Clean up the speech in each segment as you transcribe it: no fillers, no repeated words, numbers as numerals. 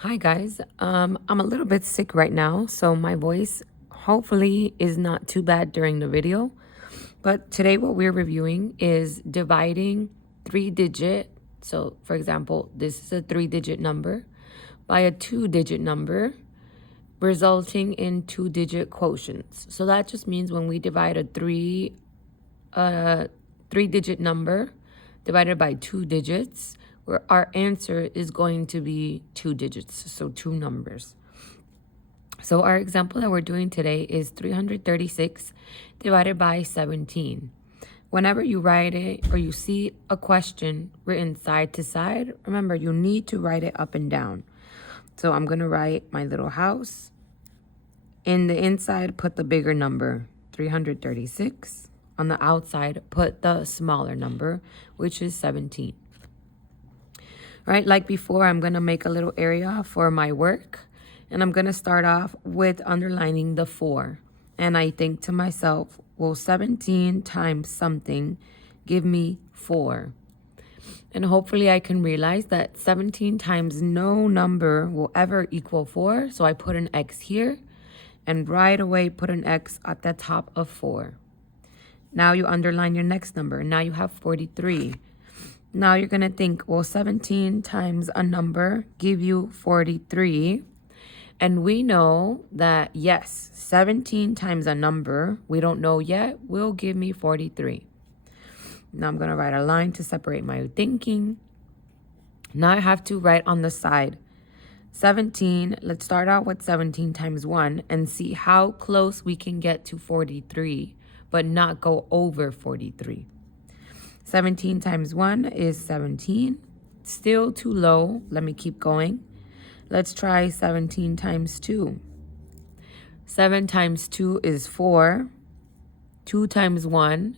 Hi guys. I'm a little bit sick right now, so my voice hopefully is not too bad during the video. But today what we're reviewing is dividing 3-digit. So for example, this is a 3-digit number by a 2-digit number, resulting in 2-digit quotients. So that just means when we divide a 3-digit number divided by 2 digits, where our answer is going to be 2 digits, so 2 numbers. So our example that we're doing today is 336 divided by 17. Whenever you write it or you see a question written side to side, remember you need to write it up and down. So I'm going to write my little house. In the inside, put the bigger number, 336. On the outside, put the smaller number, which is 17. Right, like before, I'm going to make a little area for my work. And I'm going to start off with underlining the 4. And I think to myself, well, 17 times something give me 4. And hopefully I can realize that 17 times no number will ever equal 4. So I put an X here and right away put an X at the top of 4. Now you underline your next number. Now you have 43. Now you're going to think, well, 17 times a number give you 43. And we know that, yes, 17 times a number, we don't know yet, will give me 43. Now I'm going to write a line to separate my thinking. Now I have to write on the side. 17, let's start out with 17 times 1 and see how close we can get to 43, but not go over 43. 17 times 1 is 17. Still too low. Let me keep going. Let's try 17 times 2. 7 times 2 is 4. 2 times 1.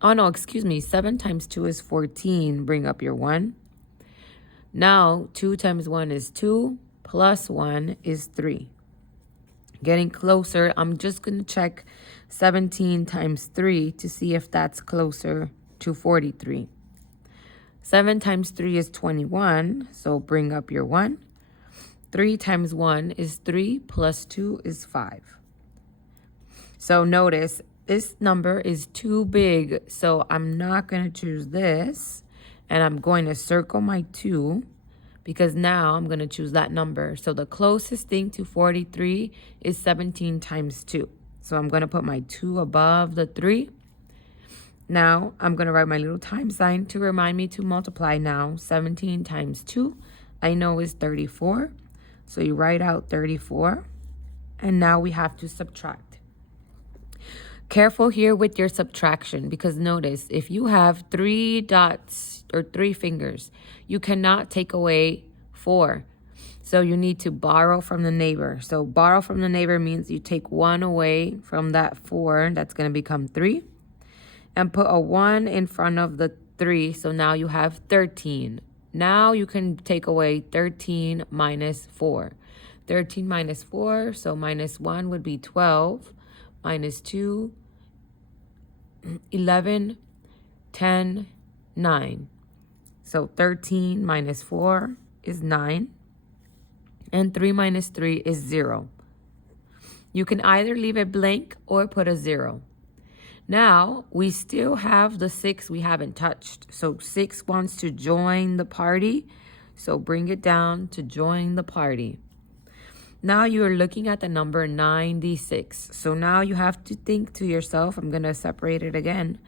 Oh, no, excuse me. 7 times 2 is 14. Bring up your 1. Now, 2 times 1 is 2. Plus 1 is 3. Getting closer. I'm just going to check 17 times 3 to see if that's closer to 43. 7 times 3 is 21, so bring up your 1. 3 times 1 is 3, plus 2 is 5. So notice, this number is too big, so I'm not going to choose this. And I'm going to circle my 2, because now I'm going to choose that number. So the closest thing to 43 is 17 times 2. So I'm going to put my 2 above the 3. Now, I'm going to write my little time sign to remind me to multiply now. 17 times 2, I know is 34. So you write out 34. And now we have to subtract. Careful here with your subtraction, because notice, if you have 3 dots or 3 fingers, you cannot take away 4. So you need to borrow from the neighbor. So borrow from the neighbor means you take 1 away from that 4. That's going to become 3. And put a 1 in front of the 3. So now you have 13. Now you can take away 13 minus 4. 13 minus 4, so minus 1 would be 12. Minus 2, 11, 10, 9. So 13 minus 4 is 9. And 3 minus 3 is 0. You can either leave it blank or put a 0. Now, we still have the 6 we haven't touched. So 6 wants to join the party. So bring it down to join the party. Now you're looking at the number 96. So now you have to think to yourself, I'm going to separate it again.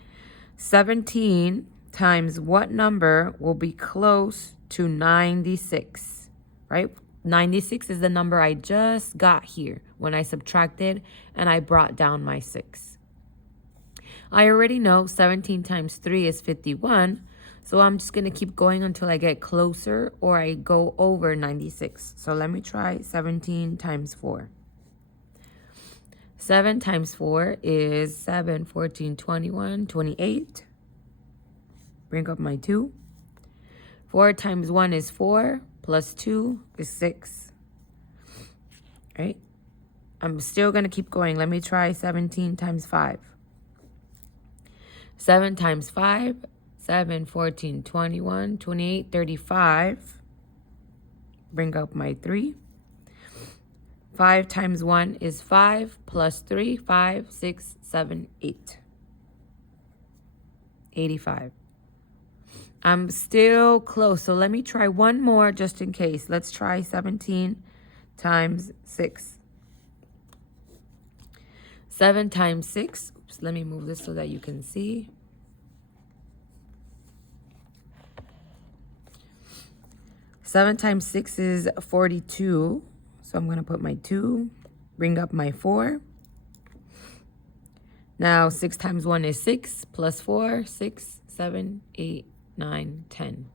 17 times what number will be close to 96, right? 96 is the number I just got here when I subtracted and I brought down my 6. I already know 17 times 3 is 51, so I'm just going to keep going until I get closer or I go over 96. So let me try 17 times 4. 7 times 4 is 7, 14, 21, 28. Bring up my 2. 4 times 1 is 4, plus 2 is 6. Right? I'm still going to keep going. Let me try 17 times 5. 7 times 5, 7, 14, 21, 28, 35. bring up my 3. 5 times 1 is 5 plus 3, 5, 6, 7, 8. 85. I'm still close, so let me try one more just in case. Let's try 17 times 6. 7 times 6. Oops, let me move this so that you can see. 7 times 6 is 42. So I'm going to put my 2, bring up my 4. Now 6 times 1 is 6, plus 4, 6, 7, 8, 9, 10.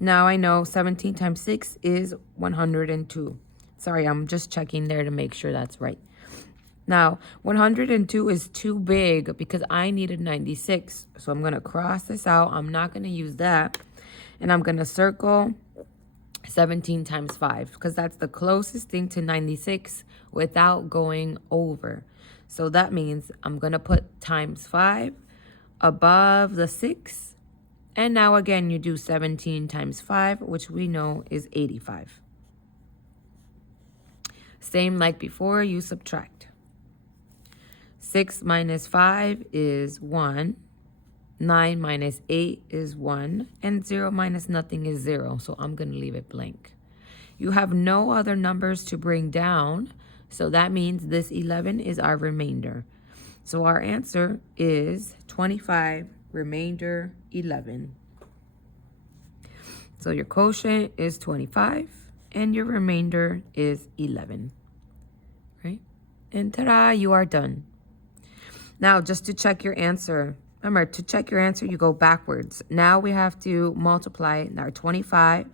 Now I know 17 times 6 is 102. Sorry, I'm just checking there to make sure that's right. Now, 102 is too big because I needed 96. So I'm going to cross this out. I'm not going to use that. And I'm going to circle 17 times 5 because that's the closest thing to 96 without going over. So that means I'm going to put times 5 above the 6. And now again, you do 17 times 5, which we know is 85. Same like before, you subtract. 6 minus 5 is 1. 9 minus 8 is 1. And 0 minus nothing is 0. So I'm going to leave it blank. You have no other numbers to bring down. So that means this 11 is our remainder. So our answer is 25, remainder 11. So your quotient is 25 and your remainder is 11. Right? And ta-da, you are done. Now, just to check your answer, remember, to check your answer, you go backwards. Now we have to multiply our 25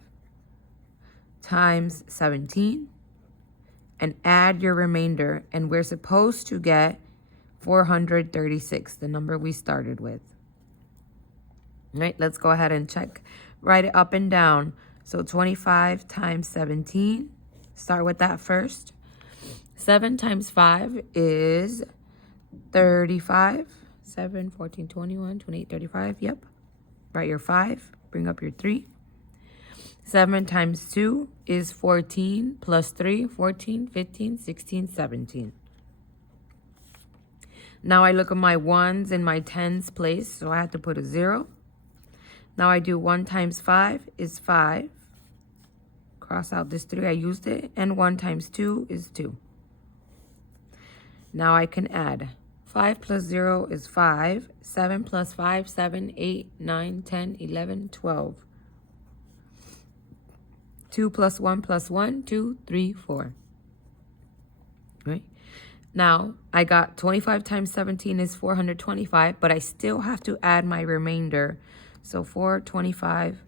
times 17 and add your remainder. And we're supposed to get 436, the number we started with. All right, let's go ahead and check. Write it up and down. So 25 times 17. Start with that first. 7 times 5 is 35. 7, 14, 21, 28, 35. Yep. Write your 5. Bring up your 3. 7 times 2 is 14 plus 3, 14, 15, 16, 17. Now I look at my 1s in my 10s place, so I have to put a 0. Now I do 1 times 5 is 5. Cross out this 3, I used it. And 1 times 2 is 2. Now I can add. 5 plus 0 is 5. 7 plus 5, 7, 8, 9, 10, 11, 12. 2 plus 1 plus 1, 2, 3, 4. Right? Now, I got 25 times 17 is 425, but I still have to add my remainder. So 425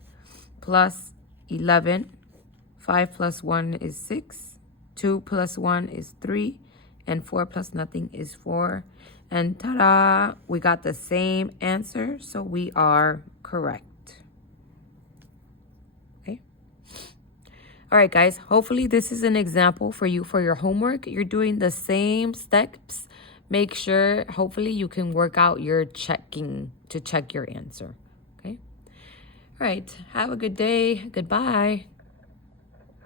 plus 11. 5 plus 1 is 6. 2 plus 1 is 3. And 4 plus nothing is 4. And ta-da! We got the same answer, so we are correct. All right, guys, hopefully this is an example for you for your homework. You're doing the same steps. Make sure, hopefully you can work out your checking to check your answer, okay? All right, have a good day. Goodbye.